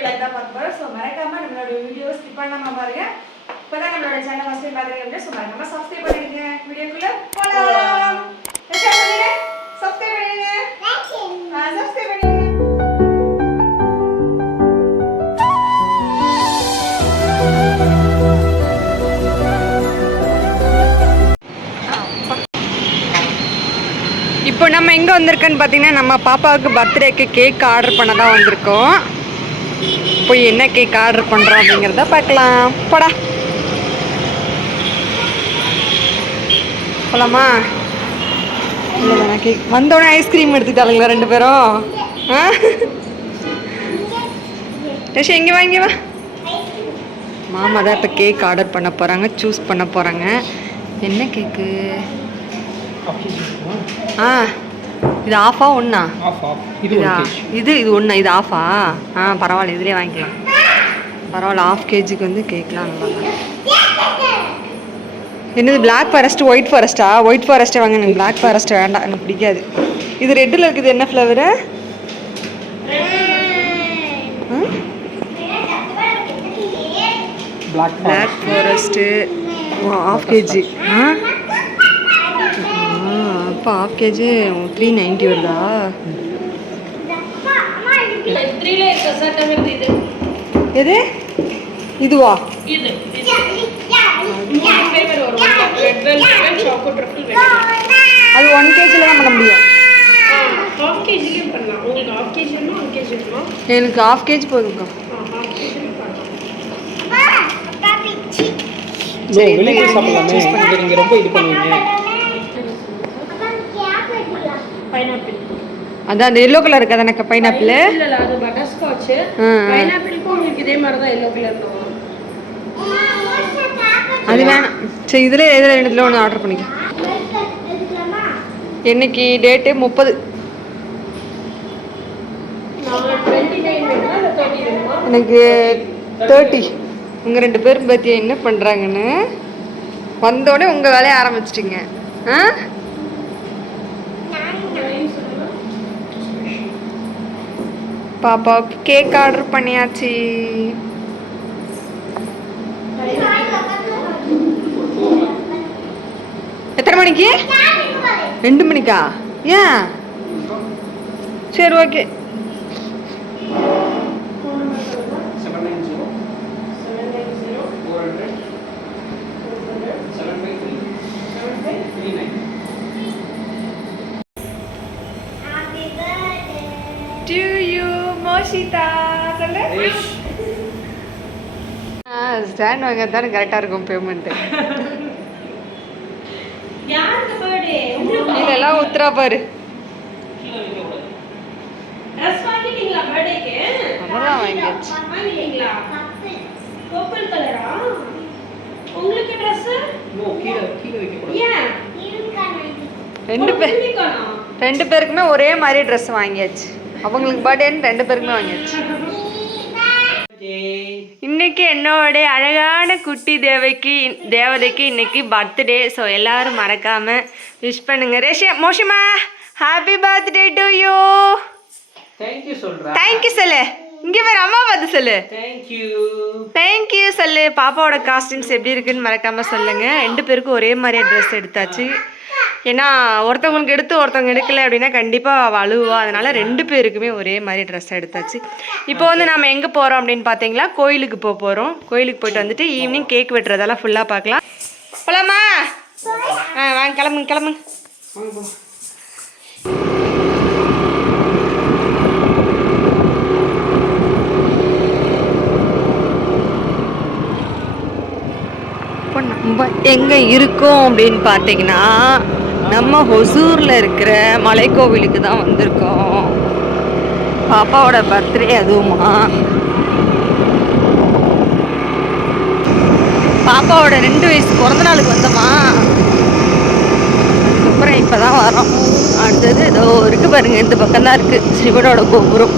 Vlog தான் பார்க்க போகிறோம் ஸோ மறக்காம நம்மளோட வீடியோ ஸ்கிப் பண்ணாம பாருங்க. இப்போதான் நம்மளோட சேனல் ஃபஸ்ட் டைம் பார்க்குறீங்க ஸோ மறக்காம சப்ஸ்கிரைப் பண்ணிடுங்க. வீடியோக்குள்ள போகலாம் சப்ஸ்கிரைப் சப்ஸ்கிரைப் இப்போ நம்ம எங்கே வந்திருக்கோன்னு பார்த்தீங்கன்னா நம்ம பாப்பாவுக்கு பர்த்டேக்கு கேக் ஆர்டர் பண்ண தான் வந்திருக்கோம். போய் என்ன கேக் ஆர்டர் பண்ணுறோம் அப்படிங்கிறத பார்க்கலாம். போடா. போலாமா? இல்லை கேக் வந்தோடனே ஐஸ்கிரீம் எடுத்துட்டாளுங்களா ரெண்டு பேரும். ஆ? எங்கே வா இங்கே வா. மாமா தான் இப்போ கேக் ஆர்டர் பண்ண போகிறாங்க சூஸ் பண்ண போகிறாங்க என்ன கேக்கு ஆ. இது ஆஃபா ஒன்றா இது இதா? ஒன்றா இது ஆஃபா ஆ? பரவாயில்ல இதுலேயே வாங்கிக்கலாம். பரவாயில்ல ஆஃப் கேஜிக்கு வந்து கேட்கலாம் நல்லா என்னது பிளாக் ஃபாரஸ்ட் ஒயிட் ஃபாரஸ்ட்டா ஒயிட் ஃபாரஸ்ட்டே வாங்க எனக்கு பிளாக் ஃபாரஸ்ட் வேண்டாம் எனக்கு பிடிக்காது. இது ரெட்டில் இருக்குது என்ன flower black black forest half KG ஆ? ஆ, அப்போ ஆஃப் கேஜி த்ரீ நைன்ட்டி வருதா? எது? இதுவா? அது ஒன் கேஜியில் தான் பண்ண முடியும். ஹாஃப் உங்களுக்கு ஹாஃப் கேஜி எனக்கு போதும்க்கா ஹாஃப் நோ வெளியே சாப்பிடலாமே. இங்க நீங்க ரொம்ப இது பண்ணுவீங்க பைனாப்பிள் அதான் அந்த எல்லோ கலர் இருக்கா எனக்கு பைனாப்பிள் இல்ல இல்ல அது பட்டர் ஸ்காட்ச் ஆ, ஆ. பைனாப்பிளுக்கும் உங்களுக்கு இதே மாதிரி தான் எல்லோ கலர்ல வரும் அது வேணாம். சரி இதில் இதில் ரெண்டுத்துல ஒன்று ஆர்டர் பண்ணிக்க. என்னைக்கு டேட்டு முப்பது. எனக்கு தேர்ட்டி உங்கள் ரெண்டு பேரும் பற்றி என்ன பண்ணுறாங்கன்னு வந்தோடனே உங்கள் வேலையை ஆரம்பிச்சிட்டிங்க. ஆ? பாப்பாவுக்கு கேக் ஆர்டர் பண்ணியாச்சு. எத்தனை மணிக்கு? ரெண்டு மணிக்கா? ஏன்? சரி okay seven nine zero four hundred seven five three three nine to you Moshitha சொல்லு. ஸ்டாண்ட் வாங்க தானே கரெக்டாக இருக்கும் பேமெண்ட்டு இதெல்லாம் உத்தரா பாரு. அதெல்லாம் வாங்கியாச்சு. ரெண்டு பேர்? ரெண்டு பேருக்குமே ஒரே மாதிரி ட்ரெஸ் வாங்கியாச்சு. அவங்களுக்கு பர்த்டேன்னு ரெண்டு பேருக்குமே வாங்கியாச்சு. இன்னைக்கு என்னோட அழகான குட்டி தேவைக்கு தேவதைக்கு இன்னைக்கு பர்த்டே ஸோ எல்லாரும் மறக்காம விஷ் பண்ணுங்க. Reshiya Moshima happy birthday to you thank you சொல்றேன் தேங்க்யூ சொல்லு. இங்கே வேற அம்மா பார்த்து சொல்லு. தேங்க்யூ தேங்க்யூ சொல்லு. பாப்பாவோட காஸ்டியூம்ஸ் எப்படி இருக்குன்னு மறக்காம சொல்லுங்க. ரெண்டு பேருக்கும் ஒரே மாதிரியே ட்ரெஸ் எடுத்தாச்சு. ஏன்னா ஒருத்தவங்களுக்கு எடுத்து ஒருத்தவங்க எடுக்கல அப்படின்னா கண்டிப்பாக அவள் அழுவா. அதனால் ரெண்டு பேருக்குமே ஒரே மாதிரி ட்ரெஸ் எடுத்தாச்சு. இப்போ வந்து நம்ம எங்கே போகிறோம் அப்படின்னு பார்த்தீங்களா கோயிலுக்கு போக போகிறோம் கோயிலுக்கு போயிட்டு வந்துட்டு ஈவினிங் கேக் வெட்டுறதெல்லாம் ஃபுல்லாக பார்க்கலாம் போலாமா? ஆ வாங்க கிளம்புங்க கிளம்புங்க. இப்போ நம்ம எங்கே இருக்கோம் அப்படின்னு பார்த்தீங்கன்னா நம்ம ஹொசூரில் இருக்கிற மலைக்கோவிலுக்கு தான் வந்திருக்கோம். பாப்பாவோட பர்த்டே அதுவுமா. பாப்பாவோட ரெண்டு வயசு பிறந்த நாளுக்கு வந்தோமா. அதுக்கப்புறம் இப்போ தான் வரோம். அடுத்தது ஏதோ இருக்கு பாருங்க இந்த பக்கம் தான் இருக்குது சிவனோட கோபுரம்.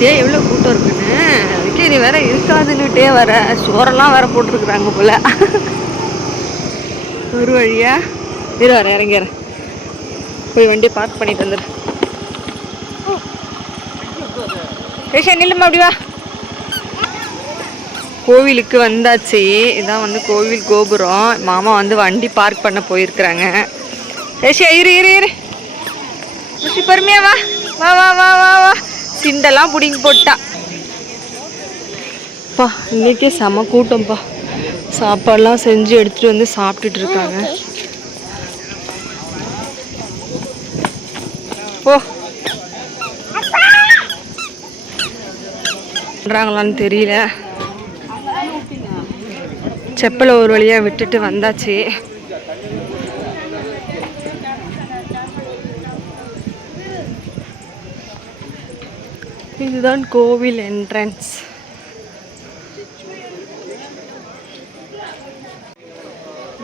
பார்த்தியா எவ்வளோ கூட்டம் இருக்குன்னு? அதுக்கே நீ வேற இருக்காதுன்னுட்டே வர. சோறெல்லாம் வேற போட்டிருக்குறாங்க போல. ஒரு வழியா? இரு வர இறங்கிறேன் போய் வண்டியை பார்க் பண்ணிட்டு வந்துடு ஏஷா நில்லுமா அப்படி வா. கோவிலுக்கு வந்தாச்சு. இதான் வந்து கோவில் கோபுரம். மாமா வந்து வண்டி பார்க் பண்ண போயிருக்கிறாங்க. ஏஷியா இரு இரு இரு. ரிஷி பொறுமையா வா. வா வா வா வா வா. சிண்டெல்லாம் பிடிங்கி போட்டா. பா இன்னைக்கே செம கூட்டம்ப்பா சாப்பாடுலாம் செஞ்சு எடுத்துட்டு வந்து சாப்பிட்டுட்டு இருக்காங்க. ஓ. பண்றாங்களான்னு தெரியல. செப்பலை ஒரு வழியா விட்டுட்டு வந்தாச்சு. இதுதான் கோவில் என்ட்ரன்ஸ்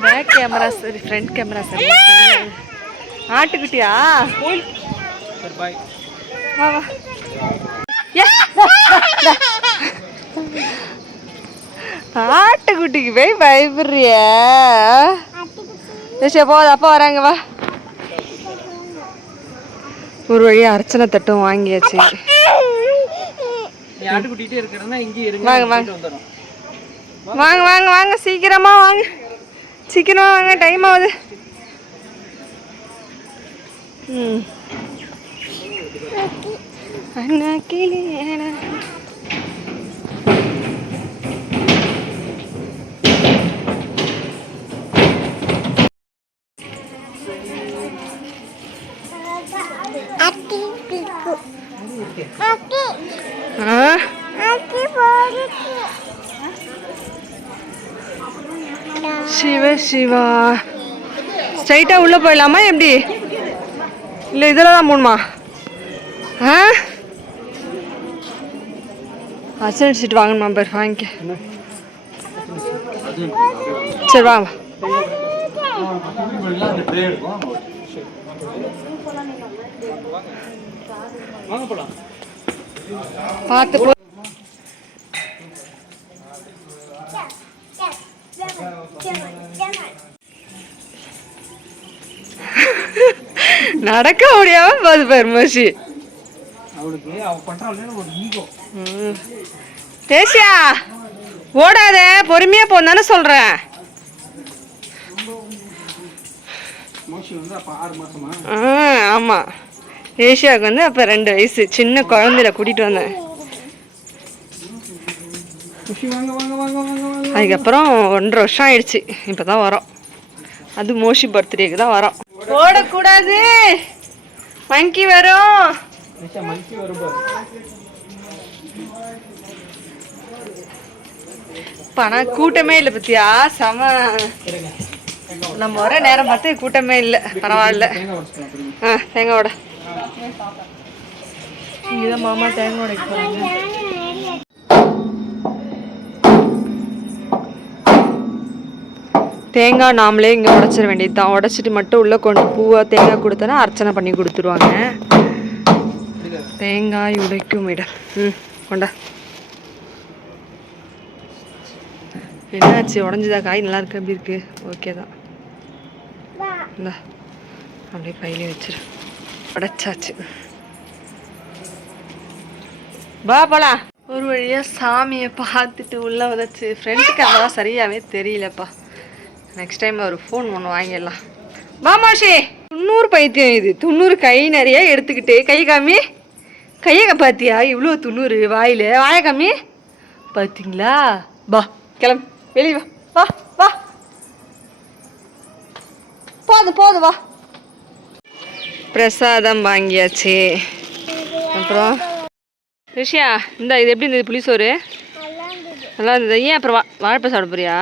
பேக் கேமரா சரி ஃப்ரண்ட் கேமரா சரி ஆட்டுக்குட்டியா? சரி பாய் வா. ஆட்டுக்குட்டிக்கு போய் பயப்படுறிய. ஏசியா போகுது அப்பா வராங்க வா. ஒரு வழியா அர்ச்சனை தட்டும் வாங்கியாச்சு. ஆட்டுக்குட்டிகிட்டே இருக்கிறனா இங்கேயே இருங்க வாங்க, வாங்க. வாங்க வாங்க வாங்க. சீக்கிரமா வாங்க. சீக்கிரமா வாங்க. டைம் ஆகுது. ம். அண்ணா கிளி சிவா. ஸ்ட்ரைட்டாக உள்ளே போயிடலாமா எப்படி? இல்லை இதில் தான் போகணுமா ஆ? அசன் சீட் வாங்கணுமா பேர் வாங்கிக்க. சரி வாங்க பார்த்து போ. நடக்க முடியாம போகுது பாரு ஈகோ தேசியா ஓடாத பொறுமையா போன்னு சொல்றேன். மோஷி ஆமா. ஏசியாவுக்கு வந்து அப்ப ரெண்டு வயசு சின்ன குழந்தையில கூட்டிட்டு வந்தேன். மோஷி அதுக்கப்புறம் ஒன்றரை வருஷம் ஆயிடுச்சு. இப்பதான் வரோம். அது மோஷி பர்த்டேக்கு தான் வரோம். ஓடக்கூடாது மங்கி வரும். பணம் கூட்டமே இல்லை பத்தியா? செம. நம்ம வர நேரம் பார்த்து கூட்டமே இல்லை. பரவாயில்ல. ஆ தேங்காய் உடை இங்கதான் மாமா தேங்காய் உடைக்க போறாங்க. தேங்காய் நாமளே இங்கே உடச்சிட வேண்டியது தான் உடச்சிட்டு மட்டும் உள்ளே கொண்டு பூவை தேங்காய் கொடுத்தனா அர்ச்சனை பண்ணி கொடுத்துருவாங்க. தேங்காய் உடைக்கும் இடம். ம் கொண்டா. என்னாச்சு? உடஞ்சிதா? காய் நல்லா இருக்கு? எப்படி இருக்கு? ஓகே தான். இந்த அப்படியே பையிலே வச்சிரு. உடைச்சாச்சு. வா போலாம். ஒரு வழியாக சாமியை பார்த்துட்டு உள்ளே வந்தாச்சு ஃப்ரண்ட் அதெல்லாம் சரியாகவே தெரியலப்பா. நெக்ஸ்ட் டைம் ஒரு ஃபோன் ஒன்று வாங்கிடலாம். வா மாஷி. துண்ணூறு பைத்தியம் இது. துண்ணூறு கை நிறைய எடுத்துக்கிட்டு கை காமி. கையை பாத்தியா இவ்வளோ துண்ணூறு வாயில். வாய காமி. பார்த்தீங்களா வா கிளம்பு. வெளியே வா. வா வா. போதும் போதும் வா. பிரசாதம் வாங்கியாச்சு. அப்புறம்? ரிஷியா இந்த இது எப்படி இருந்தது புளிசோறு? நல்லா இருந்தது. ஏன் அப்புறம் வா வாழைப்பழம் சாப்பிட போறியா?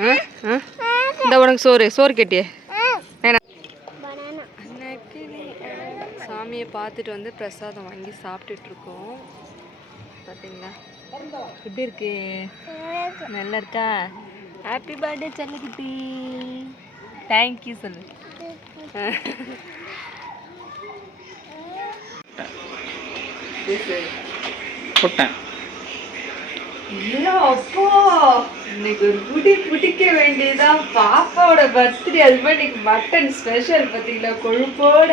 ஆ? ஆ? இந்த உனக்கு சோறு சோறு கேட்டியே. வேணாம். சாமியை பார்த்துட்டு வந்து பிரசாதம் வாங்கி சாப்பிட்டுட்டு இருக்கோம் பார்த்தீங்களா எப்படி இருக்கு? நல்லா இருக்கா? ஹாப்பி பர்த்டே செல்லக்குட்டி. தேங்க்யூ சொல்லு. போட்டேன். இல்லை அப்போ. இன்னைக்கு ஒரு புடி பிடிக்க வேண்டியதான் பாப்பாவோட பர்த்டே அது மாதிரி இன்னைக்கு மட்டன் ஸ்பெஷல் பார்த்தீங்களா? கொழுப்போட.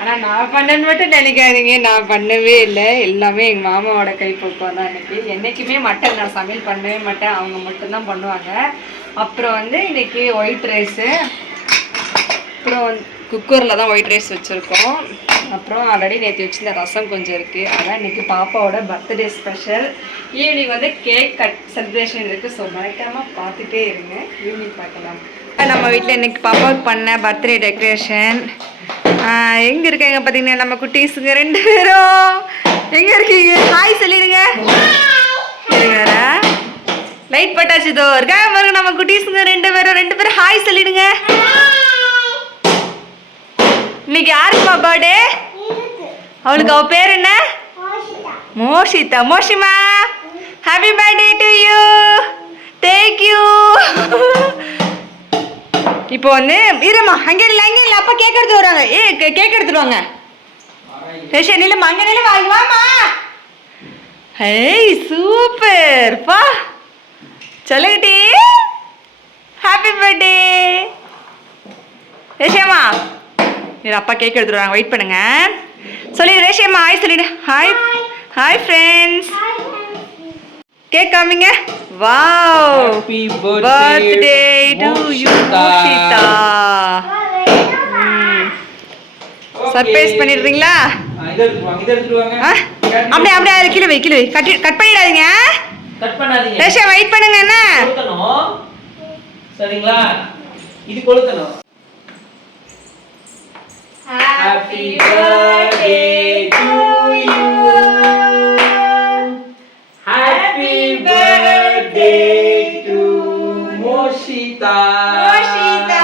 ஆனால் நான் பண்ணேன்னு மட்டும் நினைக்காதீங்க. நான் பண்ணவே இல்லை. எல்லாமே எங்கள் மாமாவோட கைப்பக்கம் தான் இன்னைக்கு. என்றைக்குமே மட்டன் நான் சமையல் பண்ணவே மாட்டேன். அவங்க மட்டும்தான் பண்ணுவாங்க. அப்புறம் வந்து இன்றைக்கி ஒயிட் ரைஸு அப்புறம் வந்து குக்கரில் தான் ஒயிட் ரைஸ் வச்சுருக்கோம். அப்புறம் ஆல்ரெடி நேற்று வச்சிருந்த ரசம் கொஞ்சம் இருக்குது அதான் இன்றைக்கி பாப்பாவோட பர்த்டே ஸ்பெஷல் ஈவினிங் வந்து கேக் கட் செலிப்ரேஷன் இருக்குது ஸோ மறக்காமல் பார்த்துட்டே இருங்க. ஈவினிங் பார்க்கலாம். நம்ம வீட்டில் இன்னைக்கு பாப்பாவுக்கு பண்ண பர்த்டே டெக்கரேஷன் எங்கே இருக்காங்க பார்த்தீங்கன்னா நம்ம குட்டீஸுங்க ரெண்டு பேரும். எங்கே இருக்கீங்க? ஹாய் சொல்லிடுங்க. லைட் பட்டாச்சு இதோ. இருக்காங்க பாருங்க நம்ம குட்டீஸுங்க ரெண்டு பேரும். ரெண்டு பேரும் ஹாய் சொல்லிடுங்க. இன்னைக்கு யாருக்குமா பர்த்டே அவளுக்கு அவ பேர் என்ன? Moshitha. Moshima happy birthday to you thank you இப்போ வந்து இருமா அங்கே இல்லை அங்கே இல்லை அப்பா கேக் எடுத்து வராங்க. ஏ கேக் எடுத்துட்டு வாங்க. ரேஷன் நில்லுமா அங்கே நில்லு வாங்க வாமா. ஹேய் சூப்பர் பா. சொல்லுங்கடி ஹாப்பி பர்த்டே ரேஷியாமா இரு அப்பா கேக் எடுத்துட்டு வராங்க. வெயிட் பண்ணுங்க. சொல்லி ரேஷியம்மா ஹாய் சொல்லிடு. ஹாய் ஹாய் ஃப்ரெண்ட்ஸ் கேக் காமிங்க. Wow birthday to you Moshitha surprise பண்ணிடுறீங்களா? இதை இதை? அப்படியே அப்படியே அது கீழே வை கீழே வை. கட்டி கட் பண்ணிடாதீங்க. கட் பண்ணாதீங்க. ரேஷியா வெயிட் பண்ணுங்க என்ன? சரிங்களா? இது கொளுத்தணும். Happy birthday to you. Happy birthday to Moshita. Moshita.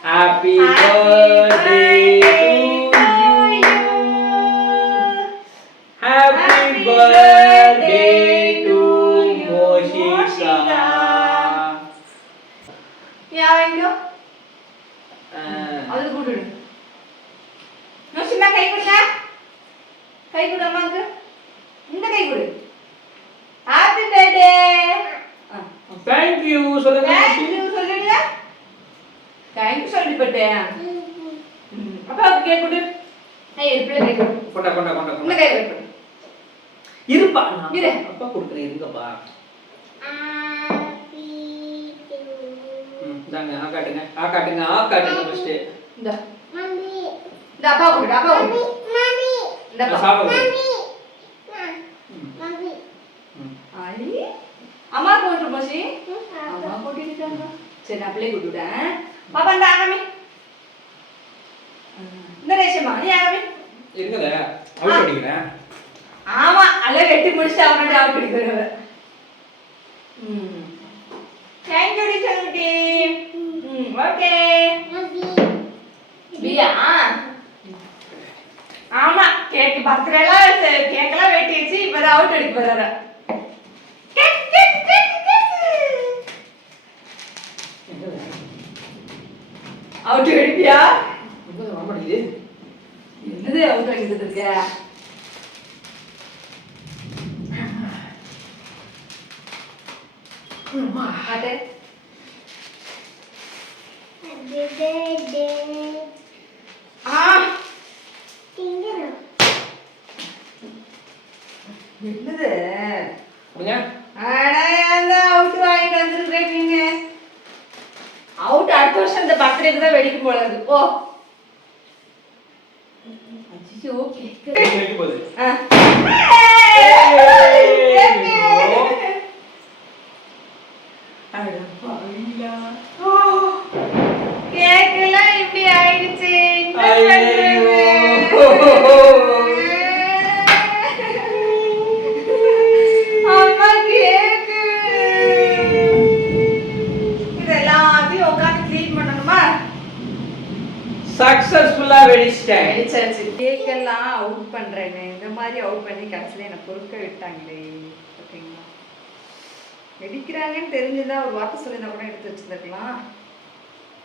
Happy birthday to you. Happy birthday to Moshita. Moshita. 야, 이거? 아, 얼굴을. கை கொடு அம்மாக்கு. இந்த கை கொடு ஹாப்பி பர்த்டே Thank you. சொல்லுங்க தேங்க் யூ சொல்லுங்க. தேங்க் யூ சொல்லி பட்டேன் அப்பாவுக்கு கை கொடு. ஏய் பிள்ளை கை கொடு. கொண்டா கொண்டா கொண்டா கொண்டா. கை கொடு. இருப்பா. இரு. அப்பா கொடுக்குறேன் இருங்கப்பா. ம் தாங்க ஆ காட்டுங்க. ஆ காட்டுங்க ஆ காட்டுங்க ஃபர்ஸ்ட் இந்த. இந்த அப்பா கொடு அப்பா கொடு இந்த அம்மா போட்டு போசி அம்மா போட்டுட்டாங்க சரி நான் பிள்ளை கூட்டு பாப்பா இந்த ஆகாமி. இந்த ரேஷமா? நீ ஆகாமி. இருங்கல. அவுட் பண்ணிக்கிறேன் ஆமா அல்ல வெட்டி முடிச்சுட்டு அவனோட அவுட் அடிக்கிறவ ம். தேங்க் யூ டீச்சர் ம் ஓகே பியா ஆமா கேக் பர்த்டேலாம் கேக்கெல்லாம் வெட்டிடுச்சு இப்போ அவுட் அடிக்க போறாரு. அவுட் அடிப்பியா என்னது அவுட் அடிக்கிறது இருக்க என்னது கொடுங்க அட அந்த அவுட் வாங்கிட்டு வந்துருக்கீங்க அவுட் அடுத்த வருஷம் இந்த பர்த்டேக்கு தான் வெடிக்கும் போல இருக்கு ஓ அச்சோ கேக்கு வெட்டி போகுது ஆ. ஓ, கேக்கெல்லாம் இப்படி ஆயிடுச்சு. சக்சஸ்ஃபுல்லா வெடிச்சிட்டேன். வெடிச்சாச்சு கேக்கெல்லாம் அவுட் பண்றேங்க இந்த மாதிரி அவுட் பண்ணி கடைசியில் என்னை பொறுக்க விட்டாங்களே. வெடிக்கிறாங்கன்னு தெரிஞ்சுதான் ஒரு வார்த்தை சொல்லியிருந்தா கூட எடுத்து வச்சுருந்துருக்கலாம்.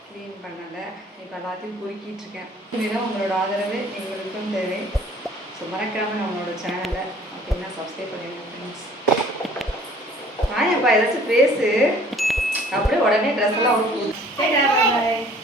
க்ளீன் பண்ணலை. இப்போ எல்லாத்தையும் பொறுக்கிட்டு இருக்கேன். இனிதான் உங்களோட ஆதரவு எங்களுக்கும் தேவை. ஸோ மறக்காமல் நம்மளோட சேனலை அப்படின்னா சப்ஸ்கிரைப் பண்ணிடுங்க ஃப்ரெண்ட்ஸ் ஆயப்பா ஏதாச்சும் பேசு அப்படியே உடனே ட்ரெஸ் எல்லாம் அவுட்